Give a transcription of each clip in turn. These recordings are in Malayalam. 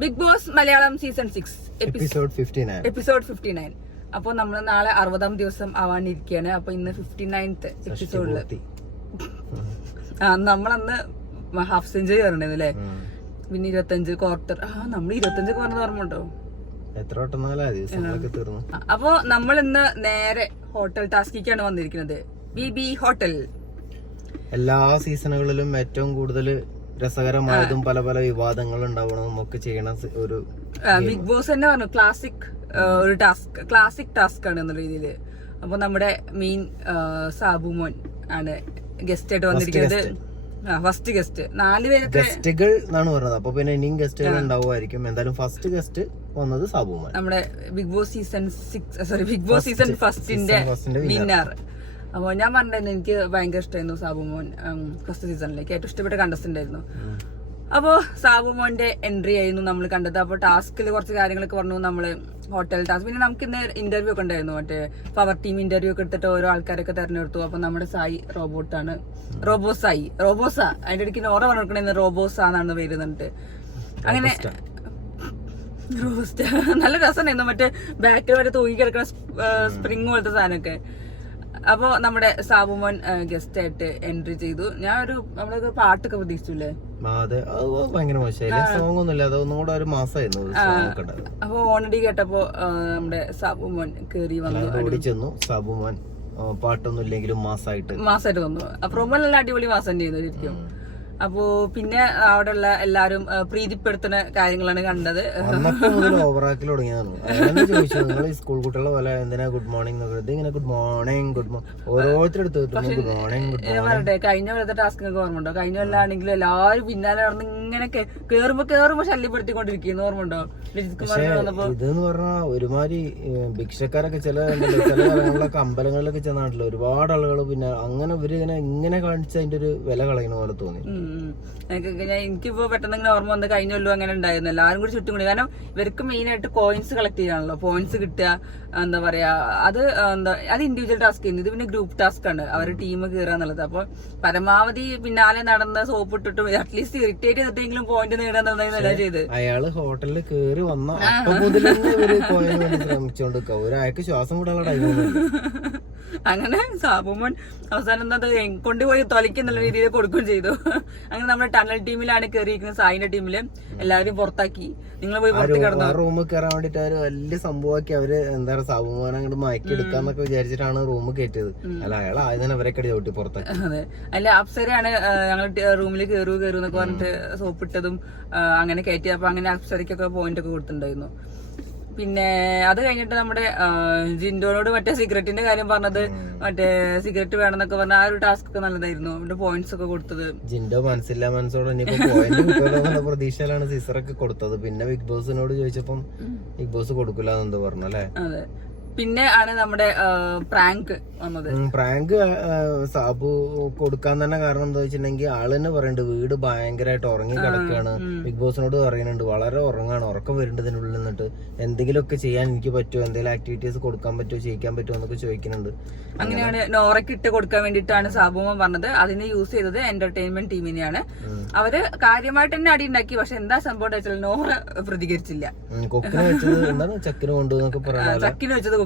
Big Boss Malayalam season 6 episode 59. അപ്പൊ നമ്മള് നാളെ 60ാം ദിവസം ആവാനിരിക്കുകയാണ്. അപ്പൊ ഇന്ന് 59th എപ്പിസോഡില് നമ്മളന്ന് ഹാഫ് സെഞ്ചുറി പറഞ്ഞത് അല്ലേ? പിന്നെ 25 ക്വാർട്ടർ. നമ്മൾ 25 പറഞ്ഞത് ഓർമ്മയുണ്ടോ? അപ്പൊ നമ്മൾ ഇന്ന് നേരെ ഹോട്ടൽ ടാസ്കിക്കാണ് വന്നിരിക്കുന്നത്. B hotel. എല്ലാ സീസണുകളിലും ഏറ്റവും കൂടുതൽ രസകരമായതും പല പല വിവാദങ്ങൾ ഉണ്ടാവണം ഒക്കെ ചെയ്യണ ഒരു ബിഗ് ബോസ് തന്നെ പറഞ്ഞു ക്ലാസിക് ടാസ്ക് ആണ് എന്ന രീതിയില്. അപ്പൊ നമ്മുടെ മെയിൻ സാബുമോൻ ആണ് ഗസ്റ്റ് ആയിട്ട് വന്നിരിക്കുന്നത്. ഫസ്റ്റ് ഗസ്റ്റ് 4 പേര് ഗസ്റ്റുകൾ എന്നാണ് പറഞ്ഞത്. അപ്പൊ പിന്നെ ഇനിയും ഗസ്റ്റുകൾ ഉണ്ടാവുമായിരിക്കും. എന്തായാലും ഫസ്റ്റ് ഗസ്റ്റ് വന്നത് സാബുമോൻ, നമ്മുടെ ബിഗ് ബോസ് സീസൺ 1 വിന്നർ. അപ്പൊ ഞാൻ പറഞ്ഞിരുന്നു എനിക്ക് ഭയങ്കര ഇഷ്ടമായിരുന്നു സാബുമോൻ. ഫസ്റ്റ് സീസണിലേക്ക് ഏറ്റവും ഇഷ്ടപ്പെട്ട കണ്ടസ്റ്റന്റ് ആയിരുന്നു. അപ്പോ സാബുമോന്റെ എൻട്രി ആയിരുന്നു നമ്മൾ കണ്ടത്. അപ്പൊ ടാസ്കിൽ കുറച്ച് കാര്യങ്ങളൊക്കെ പറഞ്ഞു നമ്മള് ഹോട്ടൽ ടാസ്ക്. പിന്നെ നമുക്ക് ഇന്ന് ഇന്റർവ്യൂ ഒക്കെ ഉണ്ടായിരുന്നു, മറ്റേ പവർ ടീം ഇന്റർവ്യൂ ഒക്കെ എടുത്തിട്ട് ഓരോ ആൾക്കാരൊക്കെ തെരഞ്ഞെടുത്തു. അപ്പൊ നമ്മുടെ സായി റോബോസാ അതിന്റെ ഇടയ്ക്ക് ഓറ പറഞ്ഞിരിക്കണ റോബോസാന്നാണ് വരുന്നുണ്ട്. അങ്ങനെ റോബോസ്റ്റ് നല്ല രസമായിരുന്നു. മറ്റേ ബാക്കിൽ വരെ തൂങ്ങി കിടക്കുന്ന സ്പ്രിങ് പോലത്തെ സാധനമൊക്കെ. അപ്പൊ നമ്മുടെ സാബുമോൻ ഗസ്റ്റ് ആയിട്ട് എൻട്രി ചെയ്തു. നമ്മളൊക്കെ പാട്ടൊക്കെ പ്രതീക്ഷിച്ചില്ലേ? അപ്പൊ ഓണടി കേട്ടപ്പോ നമ്മുടെ സാബുമോൻ കേറി വന്നു. സാബുമോൻ പാട്ടൊന്നും ഇല്ലെങ്കിലും മാസായിട്ട് വന്നു. അപ്പൊ റോമൻ നല്ല അടിപൊളി മാസം ചെയ്യുന്നു ശരിക്കും. അപ്പോ പിന്നെ അവിടെ ഉള്ള എല്ലാരും പ്രീതിപ്പെടുത്തുന്ന കാര്യങ്ങളാണ് കണ്ടത്. ഓവറാക്കൽ തുടങ്ങിയതാണ്. സ്കൂൾ കുട്ടികളെ പോലെ എന്തിനാ ഗുഡ് മോർണിംഗ് ഇങ്ങനെ ഗുഡ് മോർണിംഗ് ഓരോരുത്തരെടുത്ത് ഗുഡ് മോർണിംഗ്. പറയട്ടെ, കഴിഞ്ഞ കൊല്ലത്തെ ടാസ്ക് ഒക്കെ ഓർമ്മയുണ്ടോ? കഴിഞ്ഞ കൊല്ലാണെങ്കിലും എല്ലാവരും പിന്നാലെ നടന്ന് ഇങ്ങനെ കേറുമ്പോ ശല്യപ്പെടുത്തിക്കൊണ്ടിരിക്കുന്നു. ഓർമ്മയുണ്ടോ? ഇതെന്ന് പറഞ്ഞാ ഒരുമാതിരി ഭിക്ഷക്കാരൊക്കെ ചില സ്ഥലങ്ങളിലൊക്കെ അമ്പലങ്ങളിലൊക്കെ ചെന്നാണല്ലോ ഒരുപാട് ആളുകൾ. പിന്നെ അങ്ങനെ ഇവര് ഇങ്ങനെ കാണിച്ച അതിന്റെ ഒരു വില കളയുന്ന പോലെ തോന്നി. എനിക്കിപ്പോ പെട്ടെന്ന് ഇങ്ങനെ ഓർമ്മ വന്ന് കഴിഞ്ഞ കൊല്ലം അങ്ങനെ ഉണ്ടായിരുന്നു. എല്ലാവരും കൂടി ചുറ്റും കൂടി. കാരണം ഇവർക്ക് മെയിൻ ആയിട്ട് കോയിൻസ് കളക്ട് ചെയ്യാണല്ലോ. പോയിന്റ്സ് കിട്ടുക, എന്താ പറയാ, അത് ഇൻഡിവിജ്വൽ ടാസ്ക് ചെയ്യുന്നത്. ഇത് പിന്നെ ഗ്രൂപ്പ് ടാസ്ക് ആണ്, അവരുടെ ടീം കയറുക എന്നുള്ളത്. അപ്പൊ പരമാവധി പിന്നാലെ നടന്ന് സോപ്പ് ഇട്ടിട്ടും അറ്റ്ലീസ്റ്റ് ഇറിറ്റേറ്റ് ചെയ്തിട്ടെങ്കിലും പോയിന്റ് നേടാന്നുള്ളതല്ല ചെയ്ത്. അയാള് ഹോട്ടലിൽ കയറി വന്ന ശ്രമിച്ചോണ്ട് ഒരാൾക്ക് ശ്വാസം കൂടാനുള്ള ടൈം. അങ്ങനെ സാബുമോൻ അവസാനം കൊണ്ടുപോയി തൊലയ്ക്കുന്നുള്ള രീതിയിൽ കൊടുക്കുകയും ചെയ്തു. അങ്ങനെ നമ്മുടെ ടണൽ ടീമിലാണ് കയറിയിരിക്കുന്നത്. സായിന്റെ ടീമില് എല്ലാവരും പുറത്താക്കി. നിങ്ങൾ പോയി പുറത്ത് കിടന്നു. റൂമിൽ കയറാൻ വേണ്ടിട്ട് അവര് വലിയ സംഭവമാക്കി അവര് എന്താ പറയുക സാബുമോനെ അങ്ങോട്ട് മയക്കി എടുക്കാന്നൊക്കെ വിചാരിച്ചിട്ടാണ് റൂമിൽ കയറ്റിയത്. അല്ല, അയാൾ ആദ്യം തന്നെ അവരൊക്കെ ചവിട്ടി പുറത്താക്കി. അതെ, അല്ല അപ്സരയാണ് ഞങ്ങൾ റൂമിൽ കയറൂന്നൊക്കെ പറഞ്ഞിട്ട് സോപ്പിട്ടതും അങ്ങനെ കയറ്റി. അപ്പൊ അങ്ങനെ അപ്സരയ്ക്കൊക്കെ പോയിന്റ് ഒക്കെ കൊടുത്തിട്ടുണ്ടായിരുന്നു. പിന്നെ അത് കഴിഞ്ഞിട്ട് നമ്മുടെ ജിൻഡോനോട് മറ്റേ സിഗരറ്റിന്റെ കാര്യം പറഞ്ഞത്, മറ്റേ സിഗരറ്റ് വേണമെന്നൊക്കെ പറഞ്ഞ ആ ഒരു ടാസ്ക് ഒക്കെ നല്ലതായിരുന്നു. അവന്റെ പോയിന്റ്സ് ഒക്കെ കൊടുത്തത്. ജിൻഡോ മനസ്സില്ല പോയിന്റ് പ്രതീക്ഷയിലാണ് സീസറൊക്കെ കൊടുത്തത്. പിന്നെ ബിഗ് ബോസിനോട് ചോദിച്ചപ്പം ബിഗ് ബോസ് കൊടുക്കില്ല എന്നെന്തോ പറഞ്ഞു അല്ലേ? അതെ. പിന്നെ ആണ് നമ്മുടെ പ്രാങ്ക് വന്നത്. പ്രാങ്ക് സാബു കൊടുക്കാൻ തന്നെ കാരണം എന്താ വെച്ചിട്ടുണ്ടെങ്കിൽ ആള് തന്നെ പറയുന്നുണ്ട് വീട് ഭയങ്കരമായിട്ട് ഉറങ്ങി കിടക്കുകയാണ്. ബിഗ് ബോസിനോട് പറയുന്നുണ്ട് വളരെ ഉറങ്ങാണ്, ഉറക്കം വരേണ്ടതിനുള്ളിൽ നിന്നിട്ട് എന്തെങ്കിലുമൊക്കെ ചെയ്യാൻ എനിക്ക് പറ്റുമോ, എന്തെങ്കിലും ആക്ടിവിറ്റീസ് കൊടുക്കാൻ പറ്റുമോ, ചെയ്യിക്കാൻ പറ്റുമോ എന്നൊക്കെ ചോദിക്കുന്നുണ്ട്. അങ്ങനെയാണ് നോറയ്ക്ക് ഇട്ട് കൊടുക്കാൻ വേണ്ടിയിട്ടാണ് സാബുമോൻ പറഞ്ഞത്. അതിന് യൂസ് ചെയ്തത് എന്റർടൈൻമെന്റ് ടീമിനെയാണ്. അവര് കാര്യമായിട്ട് തന്നെ അടി ഉണ്ടാക്കി. പക്ഷെ എന്താ സംഭവം വെച്ചാൽ നോറ പ്രതികരിച്ചില്ല. കൊക്കിന് വെച്ചത് എന്താണ് ചക്കിന് കൊണ്ടുവന്നൊക്കെ ചക്കിന് വെച്ചത്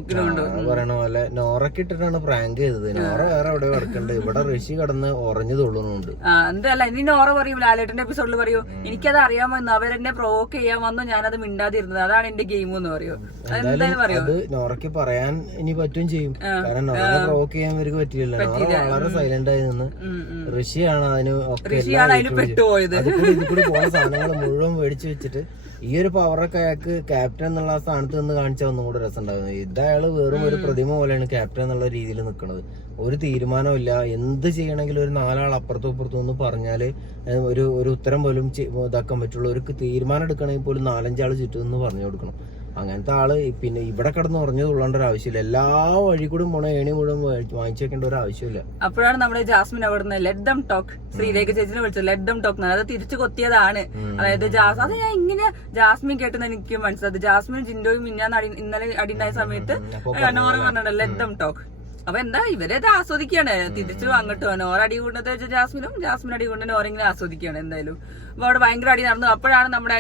പറയണ പോലെ നോറയ്ക്ക് ഇട്ടിട്ടാണ് പ്രാങ്ക് ചെയ്തത്. നോറ വേറെ എവിടെ കിടക്കണ്ട്, ഇവിടെ ഋഷി കിടന്ന് ഉറഞ്ഞു തുള്ളുന്നുണ്ട്. എന്തല്ല ഇനി നോറ പറയും, ലാലേട്ടന്റെ എപ്പിസോഡിൽ പറയൂ എനിക്കത് അറിയാമെന്ന്, അവരെന്നെ പ്രൊവോക്ക് ചെയ്യാൻ വന്നു, ഞാനത് മിണ്ടാതിരുന്നത്, അതാണ് എന്റെ ഗെയിം എന്ന് പറയൂ. അതെന്തായാലും പറയൂ. അത് നോറയ്ക്ക് പറയാൻ ഇനി പറ്റും ചെയ്യും. കാരണം നോറ പ്രൊവോക്ക് ചെയ്യാൻ ഇവർക്ക് പറ്റില്ലല്ലോ. നോറ വളരെ സൈലന്റ് ആയി നിന്ന് ഋഷിയാണ് അതിന് ഒക്കെ പെട്ടുപോയത്. ഇത് കൂടി പോണ സാധനങ്ങൾ മുഴുവൻ മേടിച്ചു വെച്ചിട്ട് ഈ ഒരു പവറൊക്കെ അയാൾക്ക് ക്യാപ്റ്റൻ എന്നുള്ള സ്ഥാനത്ത് നിന്ന് കാണിച്ചാൽ ഒന്നും കൂടെ രസം ഉണ്ടാകുന്നത്. ഇതയാള് വെറും ഒരു പ്രതിമ പോലെയാണ് ക്യാപ്റ്റൻ എന്നുള്ള രീതിയിൽ നിൽക്കുന്നത്. ഒരു തീരുമാനമില്ല. എന്ത് ചെയ്യണമെങ്കിലും ഒരു 4 ആൾ അപ്പുറത്തും ഇപ്പുറത്തും എന്ന് പറഞ്ഞാല് ഒരു ഉത്തരം പോലും ഇതാക്കാൻ പറ്റുള്ളൂ. ഒരു തീരുമാനം എടുക്കണമെങ്കിൽ പോലും 4-5 ആള് ചുറ്റും എന്ന് പറഞ്ഞു കൊടുക്കണം. അങ്ങനത്തെ ആള് പിന്നെ ഇവിടെ കിടന്ന് ഉറഞ്ഞു തുള്ളേണ്ട ഒരു ആവശ്യമില്ല. എല്ലാ വഴി കൂടെ പോണ ഏണി മുഴുവൻ വാങ്ങിച്ചു വെക്കേണ്ട ഒരു ആവശ്യമില്ല. അപ്പോഴാണ് നമ്മുടെ ജാസ്മിൻ അവിടെ ലെറ്റ് ദം ടോക്ക്, ശ്രീരേഖ ചേച്ചിനെ വിളിച്ചത് ലെറ്റ് ദം ടോക്ക്. അത് തിരിച്ചു കൊത്തിയതാണ്. അതായത് അത് ഞാൻ ഇങ്ങനെ ജാസ്മിൻ കേട്ടെന്ന് എനിക്ക് മനസ്സിലായത്. ജാസ്മിനും ജിൻഡോയും ഇന്നലെ അടിയുണ്ടായ സമയത്ത് നോറ പറഞ്ഞിട്ടുണ്ട് ലെറ്റ് ദം ടോക്ക്. അപ്പൊ എന്താ ഇവരത് ആസ്വദിക്കുകയാണ്. തിരിച്ചു അങ്ങോട്ട് നോറ അടി കൊണ്ടത് ജാസ്മിൻ അടി കൊണ്ട് നോറ ഇങ്ങനെ ആസ്വദിക്കുകയാണ്. എന്തായാലും അപ്പൊ അവിടെ ഭയങ്കര അടി നടന്നു. അപ്പോഴാണ് നമ്മുടെ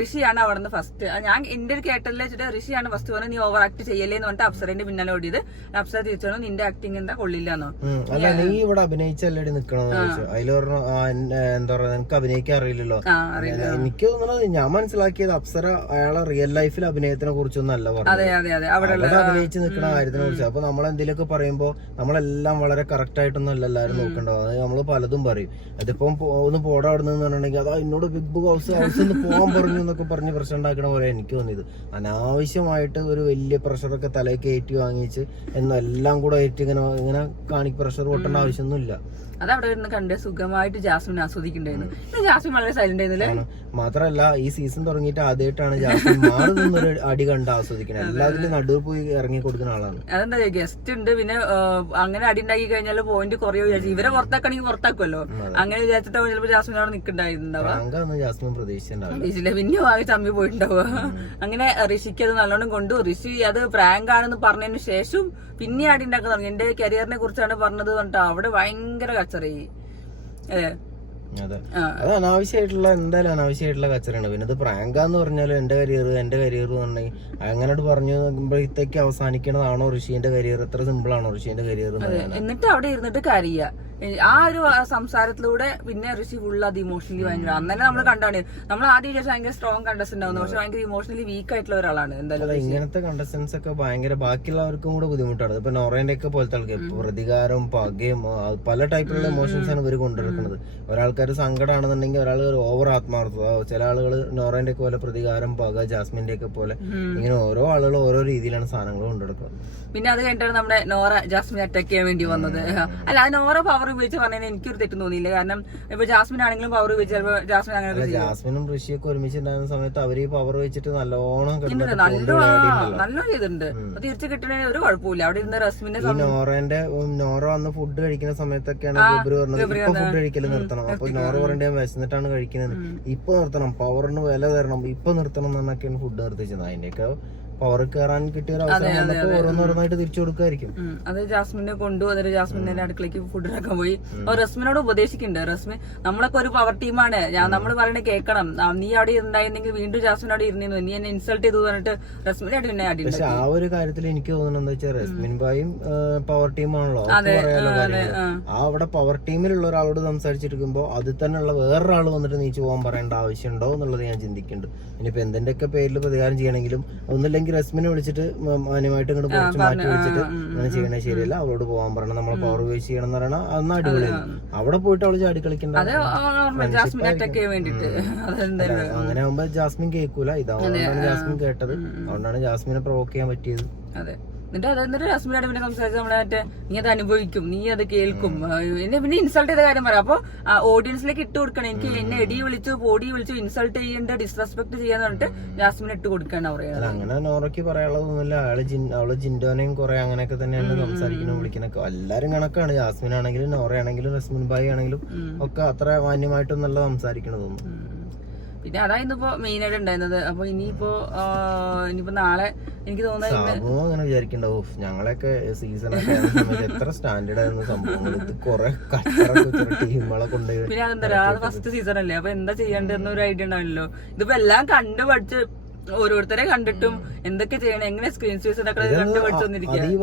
ഋഷിയാണ് അവിടെ നിന്ന് ഫസ്റ്റ്. ഞാൻ എന്റെ ഒരു കേട്ടലിൽ വെച്ചിട്ട് ഋഷിയാണ് ഫസ്റ്റ് പറഞ്ഞത് നീ ഓവർ ആക്ട് ചെയ്യല്ലേ എന്ന് പറഞ്ഞിട്ട് അപ്സരന്റെ പിന്നാലെ ഓടിയത്. അപ്സര തിരിച്ചു നിന്റെ ആക്ടിങ് എന്താ കൊള്ളില്ലെന്നോ. അല്ല നീ ഇവിടെ അഭിനയിച്ചല്ലേ നിക്കണെന്ന് ചോദിച്ചു. അതിൽ പറഞ്ഞു എന്താ പറയാ നിനക്ക് അഭിനയിക്കാൻ അറിയില്ലല്ലോ. എനിക്ക് തോന്നുന്നത് ഞാൻ മനസ്സിലാക്കിയത് അപ്സര അയാളെ റിയൽ ലൈഫിൽ അഭിനയത്തിനെ കുറിച്ചൊന്നും അല്ല പറഞ്ഞത്, അവിടെ അഭിനയിച്ച് നിൽക്കുന്ന കാര്യത്തിനെ കുറിച്ച്. അപ്പൊ നമ്മളെന്തെങ്കിലുമൊക്കെ പറയുമ്പോ നമ്മളെല്ലാം വളരെ കറക്റ്റ് ആയിട്ടൊന്നും അല്ല എല്ലാവരും നോക്കണ്ടാവും. അത് നമ്മള് പലതും പറയും. അതിപ്പം ഒന്ന് പോടാ അവിടെ നിന്ന് പറഞ്ഞിട്ടുണ്ടെങ്കിൽ അതാ എന്നോട് ബിഗ് ബോസ് ഹൗസിൽ പോകാൻ പറഞ്ഞു എന്നൊക്കെ പറഞ്ഞ് പ്രശ്നം ഉണ്ടാക്കണ പോലെ എനിക്ക് തോന്നിയത്. അനാവശ്യമായിട്ട് ഒരു വലിയ പ്രഷറൊക്കെ തലയിൽ കയറ്റി വാങ്ങിച്ച് എന്നെല്ലാം കൂടെ ആയിട്ട് ഇങ്ങനെ പ്രഷർ പൊട്ടേണ്ട ആവശ്യമൊന്നുമില്ല. അത് അവിടെ ഇരുന്ന് കണ്ട് സുഖമായിട്ട് ജാസ്മിൻ ആസ്വദിക്കണ്ടായിരുന്നു. ജാസ്മിൻ വളരെ സൈലന്റ് ആയിരുന്നില്ലേ. മാത്രല്ല ഈ സീസൺ തുടങ്ങിയിട്ട് ആദ്യമായിട്ടാണ് ജാസ്മിൻ മാറി നിന്നൊരു അടി കണ്ട് ആസ്വദിക്കുന്നത്. എല്ലാത്തിനും നടുവ് പോയി ഇറങ്ങി കൊടുക്കുന്ന ആളാണ്. അതെന്താ ഗസ്റ്റ് ഉണ്ട്, പിന്നെ അങ്ങനെ അടി ഉണ്ടാക്കി കഴിഞ്ഞാൽ പോയിന്റ് കുറയോ വിചാരിച്ചു. ഇവരെ പുറത്താക്കണമെങ്കിൽ പുറത്താക്കുമല്ലോ, അങ്ങനെ വിചാരിച്ചിട്ടാവും ചിലപ്പോൾ ജാസ്മിൻ അവിടെ നിൽക്കണ്ടായിരുന്നുണ്ടാവുക. ജാസ്മിൻ പ്രതീക്ഷിച്ചില്ല, പിന്നെ ആകെ ചമ്മി പോയിട്ടുണ്ടാവുക. അങ്ങനെ ഋഷിക്ക് അത് നല്ലോണം കൊണ്ടു. ഋഷി അത് പ്രാങ്ക് ആണെന്ന് പറഞ്ഞതിന് ശേഷം പിന്നെ അടി ഉണ്ടാക്കാൻ തുടങ്ങി. എന്റെ കരിയറിനെ കുറിച്ചാണ് പറഞ്ഞത് പറഞ്ഞിട്ട് അവിടെ ഭയങ്കര കച്ചറയി. അതെ, അത് അനാവശ്യമായിട്ടുള്ള എന്തായാലും അനാവശ്യമായിട്ടുള്ള കച്ചറയാണ്. പിന്നെ ഇത് പ്രാങ്കാന്ന് പറഞ്ഞാലും എന്റെ കരിയർ എന്ന് പറഞ്ഞാൽ അങ്ങനോട്ട് പറഞ്ഞപ്പോഴത്തേക്ക് അവസാനിക്കണതാണോ ഋഷിന്റെ കരിയർ? എത്ര സിമ്പിൾ ആണോ ഋഷിന്റെ കരിയർ? എന്നിട്ട് അവിടെ ഇരുന്നിട്ട് കരയുക. ആ ഒരു സംസാരത്തിലൂടെ പിന്നെ ഋഷി ഫുൾ അത് ഇമോഷണലി ഭയങ്കര അന്നന്നെ നമ്മൾ കണ്ടാണ്. നമ്മൾ ആദ്യം വിചാരിച്ചു ഭയങ്കര സ്ട്രോങ് കണ്ടസ്റ്റന്റ് ആവുന്നു, പക്ഷെ ഭയങ്കര ഇമോഷണലി വീക്ക് ആയിട്ടുള്ള ഒരാളാണ്. എന്തായാലും ഇങ്ങനത്തെ കണ്ടസ്റ്റൻസ് ഒക്കെ ഭയങ്കര ബാക്കിയുള്ളവർക്കും കൂടെ ബുദ്ധിമുട്ടാണ്. ഇപ്പൊ നോറേന്റെ ഒക്കെ പോലത്തെ ആൾക്കാർ പ്രതികാരം, പകയും പല ടൈപ്പിലുള്ള ഇമോഷൻസ് ആണ് ഇവർ കൊണ്ടുവരുന്നത്. ഒരാൾക്കാർ സങ്കടമാണെന്നുണ്ടെങ്കിൽ ഒരാൾ ഓവർ ആത്മാർത്ഥത, ചില ആളുകൾ നോറേന്റെ ഒക്കെ പോലെ പ്രതികാരം, പക, ജാസ്മിന്റെ ഒക്കെ പോലെ ഇങ്ങനെ ഓരോ ആളുകൾ ഓരോ രീതിയിലാണ് സാധനങ്ങൾ കൊണ്ടുവരുന്നത്. പിന്നെ അത് കഴിഞ്ഞിട്ടാണ് നമ്മുടെ നോറ ജാസ്മിനെ അറ്റാക്ക് ചെയ്യാൻ വേണ്ടി വന്നത്. അല്ല, നോറ പവർ ഉപയോഗിച്ച് പറഞ്ഞാൽ എനിക്കൊരു തെറ്റും തോന്നിയില്ല. കാരണം ഇപ്പൊ ജാസ്മിൻ ആണെങ്കിലും പവർ ഉപയോഗിച്ച് ചിലപ്പോൾ ജാസ്മിൻ അങ്ങനെ ജാസ്മിനും ഋഷിയൊക്കെ ഒരുമിച്ചുണ്ടായിരുന്ന സമയത്ത് അവര് ഈ പവർ വെച്ചിട്ട് നല്ലോണം ചെയ്തിട്ടുണ്ട്. തിരിച്ചു കിട്ടണ ഒരു കുഴപ്പമില്ല. അവിടെ ഇരുന്ന റസ്മിന്റെ നോറ വന്ന് ഫുഡ് കഴിക്കുന്ന സമയത്തൊക്കെയാണ് ഗബ്രി പറഞ്ഞത് ഇപ്പൊ ഫുഡ് കഴിക്കല് നിർത്തണം. അപ്പൊ നോറ പറയേണ്ട വിശന്നിട്ടാണ് കഴിക്കുന്നത്, ഇപ്പൊ നിർത്തണം, പവറിന് വില തരണം, ഇപ്പൊ നിർത്തണം എന്നൊക്കെയാണ് ഫുഡ് നിർത്തിച്ചത്. അതിന്റെയൊക്കെ പവർ കയറാൻ കിട്ടിയ ഒരു അവസരം ഓരോന്നോരോന്നായിട്ട് തിരിച്ചു കൊടുക്കായിരിക്കും. അത് ജാസ്മിനെ കൊണ്ടു വന്നിട്ട് ജാസ്മിന്റെ അടുക്കളേക്ക് ഫുഡ് ഉണ്ടാക്കാൻ പോയി. അപ്പൊ റസ്മിനോട് ഉപദേശിക്കുന്നുണ്ട്, റസ്മിൻ നമ്മളൊക്കെ ഒരു പവർ ടീമാണ്, നമ്മൾ പറയണ കേൾക്കണം, നീ അവിടെ ഉണ്ടായിരുന്നെങ്കിൽ വീണ്ടും ജാസ്മിൻ അവിടെ ഇരുന്നു, നീ എന്നെ ഇൻസൾട്ട് ചെയ്തു പറഞ്ഞിട്ട് റസ്മിനെ അടി പിന്നെ അടി. പക്ഷെ ആ ഒരു കാര്യത്തിൽ എനിക്ക് തോന്നുന്നത് എന്താ വെച്ചാൽ റസ്മിൻ ഭായും പവർ ടീമാണല്ലോ, ആ അവിടെ പവർ ടീമിലുള്ള ഒരാളോട് സംസാരിച്ചിരിക്കുമ്പോ അതിൽ തന്നെയുള്ള വേറൊരാൾ വന്നിട്ട് നീച്ചു പോകാൻ പറയേണ്ട ആവശ്യമുണ്ടോ എന്നുള്ളത് ഞാൻ ചിന്തിക്കുന്നുണ്ട്. ഇനിയിപ്പോ എന്തിന്റെയൊക്കെ പേരിൽ പ്രതികാരം ചെയ്യണമെങ്കിലും ഒന്നില്ലെങ്കിൽ റസ്മിനെ വിളിച്ചിട്ട് മാന്യമായിട്ട് ഇങ്ങോട്ട് കുറച്ച് മാറ്റി വിളിച്ചിട്ട് അങ്ങനെ ചെയ്യണേ ശരിയല്ല, അവളോട് പോകാൻ പറയണം, നമ്മളെ പവർ ഉപയോഗിച്ച് ചെയ്യണം എന്ന് പറയണ അന്ന് അടിപൊളിയാണ്. അവിടെ പോയിട്ട് അവള് ചാടി കളിക്കണ്ട. അങ്ങനെ ആവുമ്പോ ജാസ്മിൻ കേൾക്കൂല, ഇതാവുകൊണ്ടാണ് ജാസ്മിൻ കേട്ടത്, അതുകൊണ്ടാണ് ജാസ്മിനെ പ്രൊവോക്ക് ചെയ്യാൻ പറ്റിയത്. അതെ, എന്നിട്ട് റസ്മിനായിട്ട് പിന്നെ സംസാരിച്ച് നമ്മളെ മറ്റേ നീ അത് അനുഭവിക്കും, നീ അത് കേൾക്കും, പിന്നെ ഇൻസൾട്ട് ചെയ്ത കാര്യം പറയാം. അപ്പൊ ഓഡിയൻസിലേക്ക് ഇട്ട് കൊടുക്കണം, എനിക്ക് എന്നെ എടി വിളിച്ചു പൊടി വിളിച്ചു ഇൻസൾട്ട് ചെയ്യേണ്ട ഡിസ്റെസ്പെക്ട് ചെയ്യാന്ന് പറഞ്ഞിട്ട് ജാസ്മിൻ ഇട്ട് കൊടുക്കാണ് പറയുന്നത്. അങ്ങനെ നോറയ്ക്ക് പറയാനുള്ളതൊന്നുമില്ല. അവള് ജിൻഡോനെയും കുറെ അങ്ങനെയൊക്കെ തന്നെയാണ് സംസാരിക്കണം, വിളിക്കണൊക്കെ എല്ലാരും കണക്കാണ്. ജാസ്മിൻ ആണെങ്കിലും നോറയാണെങ്കിലും റസ്മിൻ ഭായി ആണെങ്കിലും ഒക്കെ അത്ര മാന്യമായിട്ടും നല്ല സംസാരിക്കണതൊന്നും. പിന്നെ അതായിരുന്നു മെയിൻ ആയിട്ട് ഉണ്ടായിരുന്നത്. അപ്പൊ ഇനിയിപ്പോ നാളെ എനിക്ക് തോന്നുന്നത് അങ്ങനെ വിചാരിക്കണ്ടാവോ, ഞങ്ങളൊക്കെ സീസണൊക്കെ എത്ര സ്റ്റാൻഡേർഡ് ആയിരുന്നു സംഭവങ്ങൾ, ഇത് കുറെ ടീമുകളെ കൊണ്ടുപോയി. പിന്നെ അതെന്താ അത് ഫസ്റ്റ് സീസൺ അല്ലേ, അപ്പൊ എന്താ ചെയ്യേണ്ടതെന്ന് ഒരു ഐഡിയ ഉണ്ടാവില്ലല്ലോ. ഇതിപ്പോ എല്ലാം കണ്ടു പഠിച്ച് ഓരോരുത്തരെ കണ്ടിട്ടും എന്തൊക്കെ ചെയ്യണം, എങ്ങനെ സ്ക്രീൻ സ്പേസ്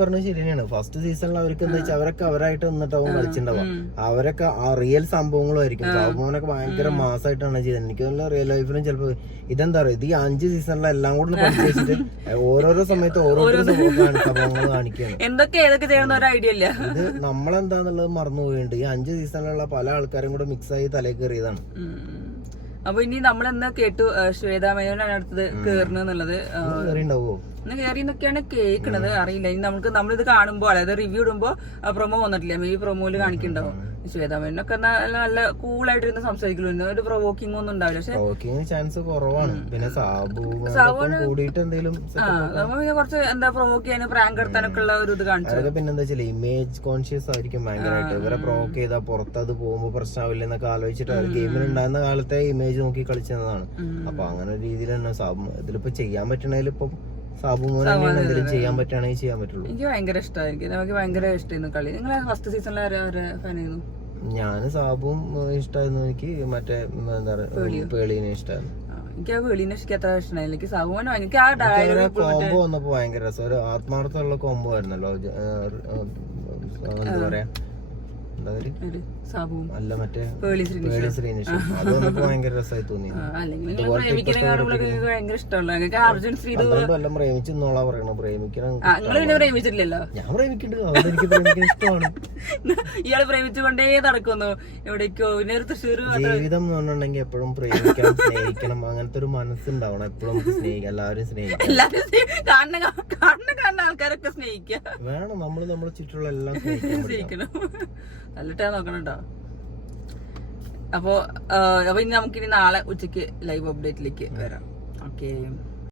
പറഞ്ഞ ശരിയാണ്. ഫസ്റ്റ് സീസണിൽ അവർക്ക് എന്താ വെച്ചാൽ അവരൊക്കെ അവരായിട്ട് നിന്നിട്ടാവും കളിച്ചിട്ടുണ്ടാവും. അവരൊക്കെ ആ റിയൽ സംഭവങ്ങളും ആയിരിക്കും. സാബുമോനൊക്കെ ഭയങ്കര മാസമായിട്ടാണ് ചെയ്തത്. എനിക്ക് തോന്നുന്നു റിയൽ ലൈഫിലും ചിലപ്പോ ഇതെന്താ പറയുക, ഇത് ഈ 5 സീസണിലെ എല്ലാം കൂടെ പഠിച്ചു വെച്ചിട്ട് ഓരോരോ സമയത്ത് ഓരോരോ സംഭവങ്ങൾ കാണിക്കുകയാണ്. എന്തൊക്കെ ഏതൊക്കെ ചെയ്യണമെന്ന് ഒരു ഐഡിയ ഇല്ല. ഇത് നമ്മളെന്താന്നുള്ളത് മറന്നുപോയിട്ടുണ്ട്. ഈ 5 സീസണിലുള്ള പല ആൾക്കാരും കൂടെ മിക്സ് ആയി തലയിൽ കയറിയതാണ്. അപ്പൊ ഇനി നമ്മളെന്ന് കേട്ടു ശ്വേതാ മേനോനാണ് അടുത്തത് കേറണെന്നുള്ളത്. ഇന്ന് കയറിന്നൊക്കെയാണ് കേൾക്കണത്, അറിയില്ല. ഇനി നമ്മളിത് കാണുമ്പോ അതായത് റിവ്യൂ ഇടുമ്പോ പ്രൊമോ വന്നിട്ടില്ല, മേ ബി പ്രൊമോയില് കാണിക്കുന്നുണ്ടാവും. ശ്വേതാ മേനോനൊക്കെ നല്ല കൂളായിട്ടിരുന്ന് സംസാരിക്കലുണ്ട്, ഒരു പ്രൊവോക്കിംഗ് ഒന്നും ഉണ്ടാവില്ല. പക്ഷെ ചാൻസ് കുറവാണ്. പിന്നെ പിന്നെ കുറച്ച് എന്താ പ്രൊവോക്ക് ചെയ്യാനും പ്രാങ്ക് എടുത്താനൊക്കെ ഉള്ള ഒരു ഇത് കാണിച്ചത്. പിന്നെ എന്താ വെച്ചാൽ ഇമേജ് കോൺഷ്യസ് ആയിരിക്കും ഭയങ്കരമായിട്ട്. ഇവരെ പ്രൊവോക്ക് ചെയ്താൽ പുറത്തത് പോകുമ്പോ പ്രശ്നമില്ല എന്നൊക്കെ ആലോചിച്ചിട്ട് അവർ ഗെയിമിൽ ഉണ്ടായിരുന്ന കാലത്തെ ഇമേജ് നോക്കി കളിച്ചതാണ്. അപ്പൊ അങ്ങനെ ഒരു രീതിയിൽ തന്നെ ഇതിലിപ്പോ ചെയ്യാൻ പറ്റണേൽ ഇപ്പൊ സാബുമോനെന്തെങ്കിലും ചെയ്യാൻ പറ്റുകയാണെങ്കിൽ ചെയ്യാൻ പറ്റുള്ളൂ. എനിക്ക് ഭയങ്കര ഇഷ്ടമായിരിക്കും, നമുക്ക് ഭയങ്കര ഇഷ്ടമായിരുന്നു കളി. നിങ്ങൾ ഫസ്റ്റ് സീസണിലെ ഫാനായിരുന്നു? ഞാന് സാബുവും ഇഷ്ടമായിരുന്നു. എനിക്ക് മറ്റേ എന്താ പറയുക പേളീനെ ഇഷ്ടമായിരുന്നു. എനിക്ക് ആ വെളിനെ ഇഷ്ടം ഇഷ്ടമായില്ല. എനിക്ക് സാബുമോൻ എനിക്ക് ആ ഡയലോഗ് കോംബോ വന്നപ്പോ ഭയങ്കര രസം, ഒരു ആത്മാർത്ഥമുള്ള കോംബോ ആയിരുന്നല്ലോ. എന്താ പറയാ, സാബുവും അല്ല മറ്റേ പേളി ശ്രീനിഷ്, അത് വന്നപ്പോ ഭയങ്കര രസമായി തോന്നി. അല്ലെങ്കിൽ ഭയങ്കര ഇഷ്ടമല്ല അർജുൻ ശ്രീധു എല്ലാം പ്രേമിച്ചെന്നോളാ പറയണോ, പ്രേമിക്കണം. നിങ്ങൾ പിന്നെ പ്രേമിച്ചിട്ടില്ലല്ലോ. ഞാൻ പ്രേമിക്കുന്നുണ്ട്, അതുകൊണ്ട് എനിക്ക് പ്രേമിക്കാൻ ഇഷ്ടമാണ്. ഇയാള് പ്രേമിച്ചുകൊണ്ടേ നടക്കുന്നു എവിടേക്കോ. പിന്നെ ഒരു തൃശ്ശൂർ ജീവിതം എന്ന് പറഞ്ഞിട്ടുണ്ടെങ്കിൽ എപ്പോഴും പ്രേമിക്കണം, സ്നേഹിക്കണം, അങ്ങനത്തെ ഒരു മനസ്സുണ്ടാവണം. എപ്പോഴും സ്നേഹിക്കാം, എല്ലാവരും സ്നേഹിക്കാം. എല്ലാരും കാണുന്ന ആൾക്കാരൊക്കെ സ്നേഹിക്കുക വേണം. നമ്മള് ചുറ്റുള്ള എല്ലാം സ്നേഹിക്കണം. നല്ലിട്ടാ നോക്കണം കേട്ടോ. അപ്പൊ ഇനി നമുക്കിനി നാളെ ഉച്ചക്ക് ലൈവ് അപ്ഡേറ്റിലേക്ക് വരാം. ഓക്കെ.